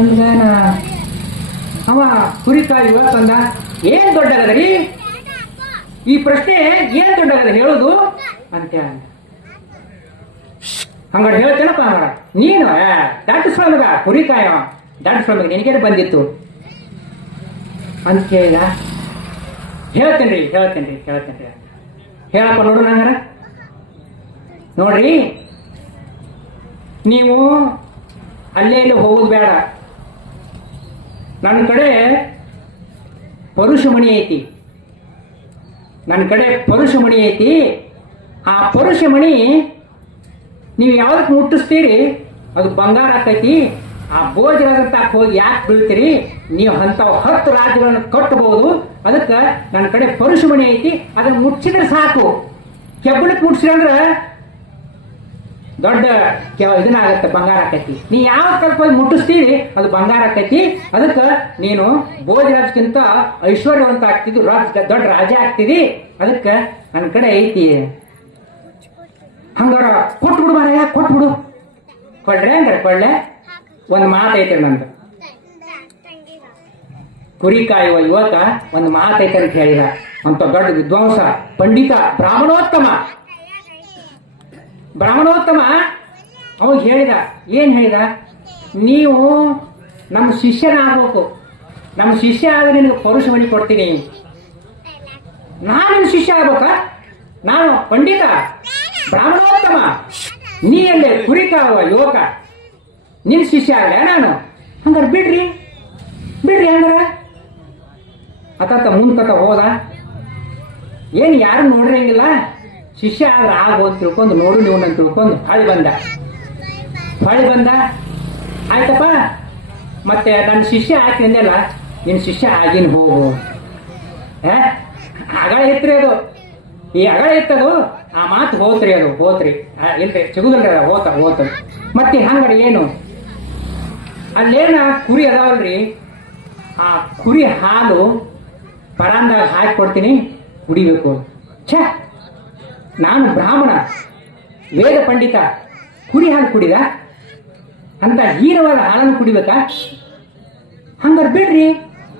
ಅಂದ್ಗಾನ ಅವ ಕುರಿಕಾಯಿ ಇವತ್ತಂದ ಏನ್ ದೊಡ್ಡಗದ್ರಿ ಈ ಪ್ರಶ್ನೆ ಏನ್ ದೊಡ್ಡಗದ ಹೇಳುದು ಅಂತ ಹಂಗ ಹೇಳ್ತೇನಪ್ಪ ಹಂಗ ನೀನು ದಾಟಿಸ್ಕೊಂಡಗ ಕುರಿಕಾಯ ದಾಟಿಸ್ಕೊಂಡಾಗ ನಿನಗೇನು ಬಂದಿತ್ತು ಅಂತ ಕೇಳಿದ. ಹೇಳ್ತೇನ್ರಿ ಹೇಳಪ್ಪ ನೋಡು ನಂಗಾರ ನೋಡ್ರಿ, ನೀವು ಅಲ್ಲೇ ಇಲ್ಲಿ ಹೋಗುದು ಬೇಡ. ನನ್ನ ಕಡೆ ಪರುಷಮಣಿ ಐತಿ, ಆ ಪರುಷಮಣಿ ನೀವು ಯಾವ್ದಕ್ಕೆ ಮುಟ್ಟಿಸ್ತೀರಿ ಅದು ಬಂಗಾರ ಆಕೈತಿ. ಆ ಬೋಜರಾಗಂತ ಹೋಗಿ ಯಾಕೆ ಬೀಳ್ತೀರಿ? ನೀವು ಅಂಥವು 10 ರಾಜ್ಯಗಳನ್ನು ಕಟ್ಟಬಹುದು. ಅದಕ್ಕೆ ನನ್ನ ಕಡೆ ಪರುಷಮಣಿ ಐತಿ, ಅದನ್ನ ಮುಚ್ಚಿದ್ರೆ ಸಾಕು. ಕೆಬ್ಬಣಕ್ಕೆ ಮುಟ್ಸಿದ್ರೆ ದೊಡ್ಡ ಇದನ್ನಾಗತ್ತೆ, ಬಂಗಾರ ಆಕೈತಿ. ನೀ ಯಾವ ಕಲ್ಪ ಹೋಗಿ ಮುಟ್ಟಿಸ್ತೀರಿ ಅದು ಬಂಗಾರ ಆಕೈತಿ. ಅದಕ್ಕೆ ನೀನು ಬೋಜರಾಜ್ಗಿಂತ ಐಶ್ವರ್ಯವಂತ ಆಗ್ತಿದ್ದು, ದೊಡ್ಡ ರಾಜ ಆಗ್ತಿದಿ. ಅದಕ್ಕೆ ನನ್ನ ಕಡೆ ಐತಿ. ಹಂಗಾರ ಕೊಟ್ಬಿಡು ಮಾರಾಯ, ಕೊಟ್ಬಿಡು. ಕೊಡ್ರೆ ಅಂದ್ರೆ ಕೊಳ್ಳೆ. ಒಂದು ಮಾತೈತೆ ನಂದು, ಕುರಿ ಕಾಯುವ ಯುವಕ ಒಂದು ಮಾತೈತೆ ಅಂತ ಹೇಳಿದ. ಅಂತ ದೊಡ್ಡ ವಿದ್ವಾಂಸ, ಪಂಡಿತ, ಬ್ರಾಹ್ಮಣೋತ್ತಮ ಅವಾಗ ಹೇಳಿದ. ಏನ್ ಹೇಳಿದ? ನೀವು ನಮ್ಮ ಶಿಷ್ಯನಾಗಬೇಕು. ನಮ್ಮ ಶಿಷ್ಯ ಆದ್ರೆ ನಿನಗೆ ಪರುಷಮಣಿ ಕೊಡ್ತೀನಿ. ನಾನು ನಿನ್ನ ಶಿಷ್ಯ ಆಗ್ಬೇಕಾ? ನಾನು ಪಂಡಿತ, ಬ್ರಾಹ್ಮಣೋತ್ತಮ, ನೀ ಅಲ್ಲೇ ಕುರಿ ಕಾಯುವ ಯುವಕ, ನಿನ್ನ ಶಿಷ್ಯ ಆಗಲೇ ನಾನು. ಹಂಗಾರೆ ಬಿಡ್ರಿ ಹಂಗಾರ ಅತ್ತ ಮುಂದ್ಕತ ಹೋದ. ಏನು ಯಾರು ನೋಡ್ರಂಗಿಲ್ಲ, ಶಿಷ್ಯ ಆದ್ರೆ ಆಗು ಅಂತ ತಿಳ್ಕೊಂಡು, ನೋಡು ನೀವು ಅಂತ ತಿಳ್ಕೊಂಡು ಹೊಳಿ ಬಂದ. ಆಯ್ತಪ್ಪ, ಮತ್ತೆ ನನ್ನ ಶಿಷ್ಯ ಆಯ್ತು ಅಂದೆಲ್ಲ, ನಿನ್ನ ಶಿಷ್ಯ ಆಗಿನ ಹೋಗು. ಅಗಳ ಎತ್ರಿ ಅದು, ಈ ಅಗಳ ಎತ್ತದು, ಆ ಮಾತು ಹೋತ್ರಿ ಇಲ್ರಿ ಸಿಗುದಿಲ್ರಿ, ಅದು ಹೋತ. ಮತ್ತೆ ಹಂಗಾರ ಏನು? ಅಲ್ಲೇನ ಕುರಿ ಅದಾವಲ್ರಿ, ಆ ಕುರಿ ಹಾಲು ಪರಾಂದಾಗ ಹಾಕಿ ಕೊಡ್ತೀನಿ, ಕುಡಿಬೇಕು. ನಾನು ಬ್ರಾಹ್ಮಣ, ವೇದ ಪಂಡಿತ, ಕುರಿ ಹಾಲು ಕುಡಿದ ಅಂತ ಹೀನವಾದ ಹಾಲನ್ನು ಕುಡಿಬೇಕಾ? ಹಂಗಾರೆ ಬಿಡ್ರಿ,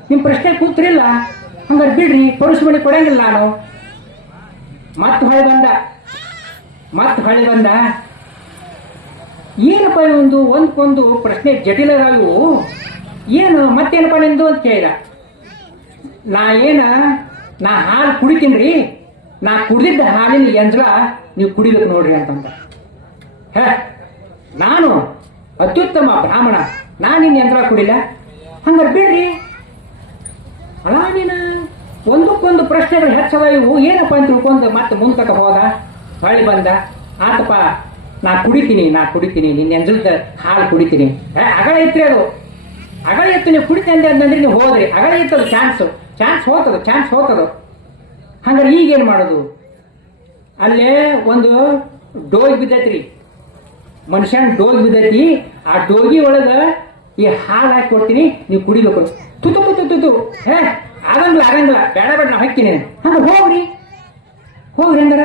ನಿಮ್ಮ ಪ್ರಶ್ನೆ ಕೂತ್ರಿಲ್ಲ. ಹಂಗಾರೆ ಬಿಡ್ರಿ, ಪರುಷಮಣಿ ಕೊಡಂಗಿಲ್ಲ ನಾನು. ಮತ್ತೆ ಹೊಳೆ ಬಂದ. ಏನಪ್ಪ ಒಂದು ಒಂದ್ಕೊಂದು ಪ್ರಶ್ನೆ ಜಟಿಲರಾಗಿವು, ಏನು ಮತ್ತೇನಪ್ಪ ನಿಂದು ಅಂತ ಕೇಳಿದ. ನಾ ಹಾಲು ಕುಡಿತೀನ್ರಿ, ನಾ ಕುಡಿದಿದ್ದ ಹಾಲಿನ ಎಂಜಲ ನೀವು ಕುಡಿಬೇಕು ನೋಡ್ರಿ ಅಂತಂದ. ನಾನು ಅತ್ಯುತ್ತಮ ಬ್ರಾಹ್ಮಣ, ನಾನು ನಿನ್ನ ಯಂತ್ರ ಕುಡಿಲ್ಲ. ಹಂಗಾರೆ ಬಿಡ್ರಿ. ಅಲ್ಲ ನೀನು ಒಂದಕ್ಕೊಂದು ಪ್ರಶ್ನೆಗಳು ಹೆಚ್ಚವ ಇವು, ಏನಪ್ಪ ಅಂತ ತಿಳ್ಕೊಂಡು ಮತ್ತೆ ಮುಂದ್ಕತ ಹೋದ. ಹೊಳಿ ಬಂದ. ಆತಪ್ಪ, ನಾ ಕುಡಿತೀನಿ, ನಿನ್ನ ಎಂಜಲದ ಹಾಲು ಕುಡಿತೀನಿ. ಅಗಳ ಇತ್ರಿ ಅದು, ಅಗಳ ಎತ್ತು ನೀವು ಕುಡಿತೀನಿ ಅಂತಂದ್ರೆ ನೀವು ಹೋದ್ರಿ. ಅಗಳ ಇತ್ತದು, ಚಾನ್ಸ್ ಹೋಗ್ತದ. ಹಂಗಾರೆ ಈಗೇನು ಮಾಡೋದು? ಅಲ್ಲೇ ಒಂದು ಡೋಗಿ ಬಿದ್ದೈತ್ರಿ, ಮನುಷ್ಯನ ಡೋಗಿ ಬಿದ್ದೈತಿ. ಆ ಡೋಗಿ ಒಳಗ ಈ ಹಾಲು ಹಾಕಿ ಕೊಡ್ತೀನಿ, ನೀವು ಕುಡಿಬೇಕು. ತುತು ಆಗಂಗಿಲ್ಲ, ಬೇಡ ನಾ ಹಾಕ್ತೀನಿ. ಹಂಗ ಹೋಗ್ರಿ ಹಂಗಾರ.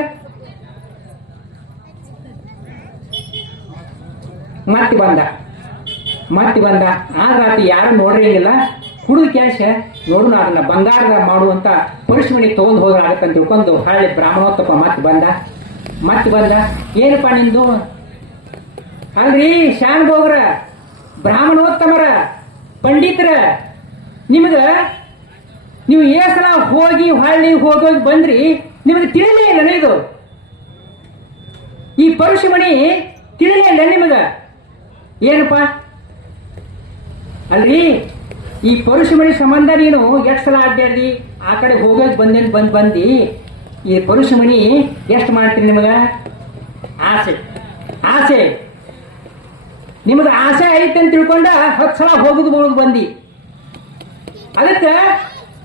ಮತ್ತೆ ಬಂದ. ಆ ರಾತ್ರಿ ಯಾರು ನೋಡ್ರಂಗಿಲ್ಲ, ಕುಡಿದು ಕ್ಯಾಶ್ ನೋಡೋಣ ಅದನ್ನ ಬಂಗಾರದ ಮಾಡುವಂತ ಪರುಷಮಣಿ ತಗೊಂಡು ಹೋದ್ರೆ ಆಗತ್ತಂತ ತಿಳ್ಕೊಂಡು ಹಳ್ಳಿ ಬ್ರಾಹ್ಮಣೋತ್ತಮ ಮತ್ತೆ ಬಂದ. ಏನಪ್ಪ ನಿಂದು? ಅಲ್ರಿ ಶಾನ್ಭೋಗ್ರ, ಬ್ರಾಹ್ಮಣೋತ್ತಮರ, ಪಂಡಿತರ, ನೀವು ಏಸಲ ಹೋಗಿ ಹೋಗೋಗಿ ಬಂದ್ರಿ, ನಿಮಗೆ ತಿಳಿಲೇ ಇಲ್ಲ ಇದು. ಈ ಪರುಷಮಣಿ ತಿಳಿಲೇ ಇಲ್ಲ ನಿಮಗ. ಏನಪ್ಪ ಅಲ್ರಿ, ಈ ಪರುಷಮಣಿ ಸಂಬಂಧ ನೀನು ಎಷ್ಟು ಸಲ ಅಡ್ಡಾಡಿ ಆ ಕಡೆ ಹೋಗೋಕೆ ಬಂದಿ. ಈ ಪರುಷಮಣಿ ಎಷ್ಟು ಮಾಡ್ತೀರಿ? ನಿಮಗ ಆಸೆ ನಿಮಗ ಆಸೆ ಐತೆ ಅಂತ ತಿಳ್ಕೊಂಡ 10 ಸಲ ಹೋಗುದು ಬಂದಿ. ಅದಕ್ಕೆ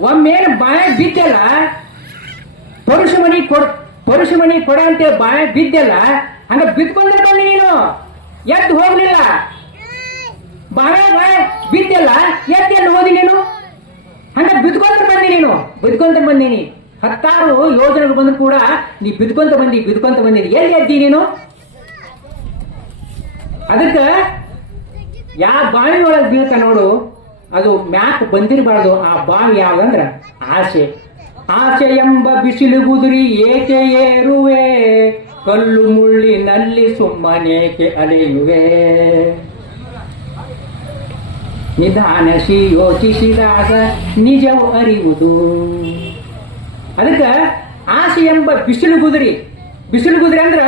ಒಮ್ಮೇನು ಬಾಯ ಬಿದ್ದಲ್ಲ, ಪರುಷಮಣಿ ಕೊಡ ಅಂತ ಬಾಯ ಬಿದ್ದಲ್ಲ, ಹಂಗ ಬಿದ್ಕೊಂಡ್ರೆ ಬಂದಿ ನೀನು. ಎದ್ದು ಹೋಗ್ಲಿಲ್ಲ, ಬಾಯ ಬಿದ್ದಲ್ಲ, ಎದ್ದು ಹೋದಿ ನೀನು. ಹಂಗ ಬಿದ್ಕೊಂತ ಬಂದೀನಿ. 10 ಯೋಜನೆಗಳು ಬಂದ್ರು ಕೂಡ ನೀ ಬಿದ್ಕೊಂತ ಬಂದಿ. ಎಲ್ಲಿ ಎದ್ದಿ ನೀನು? ಅದಕ್ಕೆ ಯಾವ ಬಾವಿ ಒಳಗೆ ಬೀಳ್ತ ನೋಡು ಅದು ಮ್ಯಾಕ್ ಬಂದಿರಬಾರ್ದು. ಆ ಬಾವಿ ಯಾವ್ದಂದ್ರ ಆಸೆ. ಆಸೆ ಎಂಬ ಬಿಸಿಲು ಗುದುರಿ ಏಕೆ ಏರುವೆ, ಕಲ್ಲು ಮುಳ್ಳಿನಲ್ಲಿ ಸುಮ್ಮನೇಕೆ ಅಲೆಯುವೆ. ನಿಧಾನಿಸಿ ಯೋಚಿಸಿದಾಗ ನಿಜವು ಅರಿಯುವುದು. ಅದಕ್ಕೆ ಆಸೆ ಎಂಬ ಬಿಸಿಲು ಗುದುರಿ ಅಂದ್ರ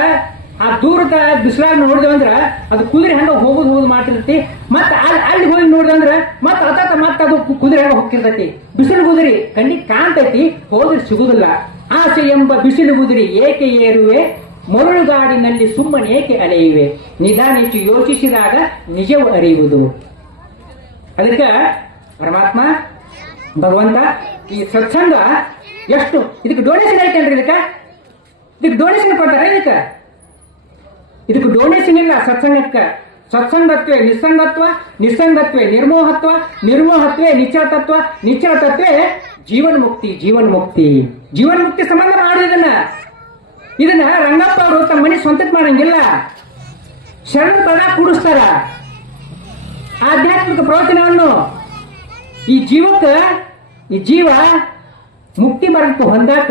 ಆ ದೂರದ ಬಿಸಿಲಾಗ ನೋಡಿದವಂದ್ರ ಅದು ಕುದುರೆ ಹಂಗ ಹೋಗುದು ಮಾಡ್ತಿರ್ತೈತಿ. ಮತ್ತ ಅಲ್ಲಿ ಹೋಗಿ ನೋಡಿದಂದ್ರ ಮತ್ತ ಅದು ಕುದುರೆ ಹಂಗ ಹೋಗ್ತಿರ್ತೈತಿ. ಬಿಸಿಲು ಗುದುರಿ ಕಣ್ಣಿಗೆ ಕಾಣ್ತೈತಿ, ಹೋದ್ರೆ ಸಿಗುದಿಲ್ಲ. ಆಸೆ ಎಂಬ ಬಿಸಿಲು ಗುದುರಿ ಏಕೆ ಏರುವೆ, ಮರಳುಗಾಡಿನಲ್ಲಿ ಸುಮ್ಮನೆ ಏಕೆ ಅಲೆಯುವೆ. ನಿಧಾನಿಸಿ ಯೋಚಿಸಿದಾಗ ನಿಜವು ಅರಿಯುವುದು. ಅದಕ್ಕೆ ಪರಮಾತ್ಮ ಭಗವಂತ ಈ ಸತ್ಸಂಗ ಎಷ್ಟು ಇದಕ್ಕೆ ಡೊನೇಷನ್ ಐತೇನ್ರಿ? ಇದಕ್ಕೆ ಡೊನೇಷನ್ ಕೊಡ್ತಾರ? ಇದಕ್ಕೆ ಡೊನೇಷನ್ ಇಲ್ಲ. ಸತ್ಸಂಗತ್ವೇ ನಿಸ್ಸಂಗತ್ವ, ನಿಸ್ಸಂಗತ್ವೇ ನಿರ್ಮೋಹತ್ವ, ನಿರ್ಮೋಹತ್ವೇ ನಿಶ್ಚಲತತ್ವ, ನಿಶ್ಚಲತತ್ವೇ ಜೀವನ್ಮುಕ್ತಿ. ಜೀವನ್ಮುಕ್ತಿ ಸಂಬಂಧ ಮಾಡೋದನ್ನ ಇದನ್ನ ರಂಗಪ್ಪ ಅವರು ತಮ್ಮ ಮನೆ ಸ್ವಂತಕ್ಕೆ ಮಾಡಂಗಿಲ್ಲ. ಶರಣ ಪದ ಕೂಡಿಸ್ತಾರ. ಆಧ್ಯಾತ್ಮಿಕ ಪ್ರವಚನವನ್ನು ಈ ಜೀವ ಮುಕ್ತಿ ಮಾರ್ಗಕ್ಕೆ ಹೊಂದಾಕ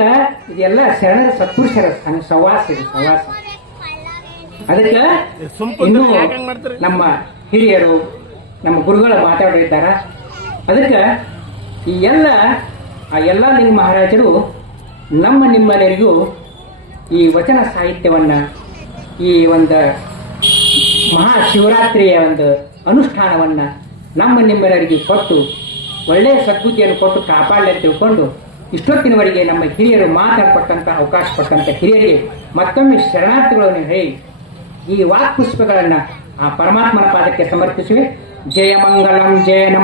ಇದೆಲ್ಲ ಶರಣರ ಸತ್ಪುರುಷರ ಸವಾಸ. ಅದಕ್ಕೆ ಇನ್ನು ನಮ್ಮ ಹಿರಿಯರು ನಮ್ಮ ಗುರುಗಳ ಮಾತಾಡಿದ್ದಾರೆ. ಅದಕ್ಕೆ ಈ ಎಲ್ಲ ಲಿಂಗ ಮಹಾರಾಜರು ನಿಮ್ಮೆಲ್ಲರಿಗೂ ಈ ವಚನ ಸಾಹಿತ್ಯವನ್ನ, ಈ ಒಂದು ಮಹಾಶಿವರಾತ್ರಿಯ ಒಂದು ಅನುಷ್ಠಾನವನ್ನ ನಿಮ್ಮೆಲ್ಲರಿಗೆ ಕೊಟ್ಟು ಒಳ್ಳೆಯ ಸದ್ಬುದ್ಧಿಯನ್ನು ಕೊಟ್ಟು ಕಾಪಾಡಲಿ ಅಂತ ತಿಳ್ಕೊಂಡು ಇಷ್ಟೊತ್ತಿನವರೆಗೆ ನಮ್ಮ ಹಿರಿಯರು ಮಾತಾಡ್ಕೊಟ್ಟಂತ ಅವಕಾಶ ಕೊಟ್ಟಂತ ಹಿರಿಯರಿಗೆ ಮತ್ತೊಮ್ಮೆ ಶರಣಾರ್ಥಿಗಳನ್ನು ಹೇಳಿ ಈ ವಾಕ್ ಪುಷ್ಪಗಳನ್ನ ಆ ಪರಮಾತ್ಮನ ಪಾದಕ್ಕೆ ಸಮರ್ಪಿಸುವೆ. ಜಯ ಮಂಗಲಂ, ಜಯ ನಮ.